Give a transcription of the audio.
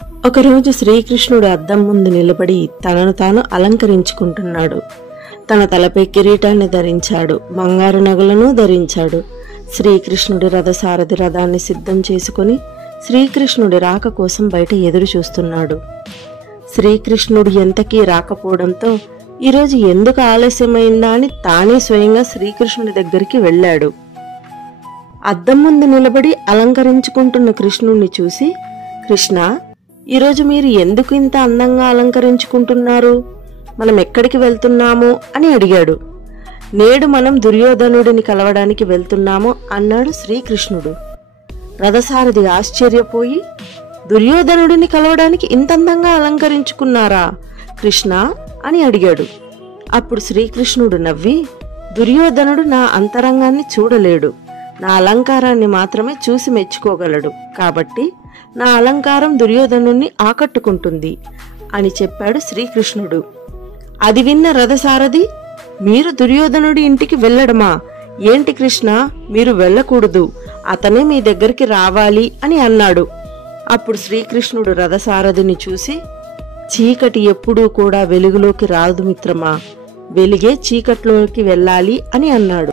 ఒకరోజు శ్రీకృష్ణుడు అద్దం ముందు నిలబడి తనను తాను అలంకరించుకుంటున్నాడు. తన తలపై కిరీటాన్ని ధరించాడు, బంగారు నగలను ధరించాడు. శ్రీకృష్ణుడి రథసారథి రథాన్ని సిద్ధం చేసుకుని శ్రీకృష్ణుడి రాక కోసం బయట ఎదురు చూస్తున్నాడు. శ్రీకృష్ణుడు ఎంతకీ రాకపోవడంతో ఈరోజు ఎందుకు ఆలస్యమైందా అని తానే స్వయంగా శ్రీకృష్ణుడి దగ్గరికి వెళ్ళాడు. అద్దం ముందు నిలబడి అలంకరించుకుంటున్న కృష్ణుణ్ణి చూసి, కృష్ణ, ఈరోజు మీరు ఎందుకు ఇంత అందంగా అలంకరించుకుంటున్నారు? మనం ఎక్కడికి వెళ్తున్నాము అని అడిగాడు. నేడు మనం దుర్యోధనుడిని కలవడానికి వెళ్తున్నాము అన్నాడు శ్రీకృష్ణుడు. రథసారథి ఆశ్చర్యపోయి, దుర్యోధనుడిని కలవడానికి ఇంత అందంగా అలంకరించుకున్నారా కృష్ణ అని అడిగాడు. అప్పుడు శ్రీకృష్ణుడు నవ్వి, దుర్యోధనుడు నా అంతరంగాన్ని చూడలేడు, నా అలంకారాన్ని మాత్రమే చూసి మెచ్చుకోగలడు. కాబట్టి నా అలంకారం దుర్యోధనుణ్ణి ఆకట్టుకుంటుంది అని చెప్పాడు శ్రీకృష్ణుడు. అది విన్న రథసారథి, మీరు దుర్యోధనుడి ఇంటికి వెళ్ళడమా? ఏంటి కృష్ణ, మీరు వెళ్ళకూడదు, అతనే మీ దగ్గరికి రావాలి అని అన్నాడు. అప్పుడు శ్రీకృష్ణుడు రథసారథిని చూసి, చీకటి ఎప్పుడూ కూడా వెలుగులోకి రాదు మిత్రమా, వెలుగే చీకట్లోకి వెళ్ళాలి అని అన్నాడు.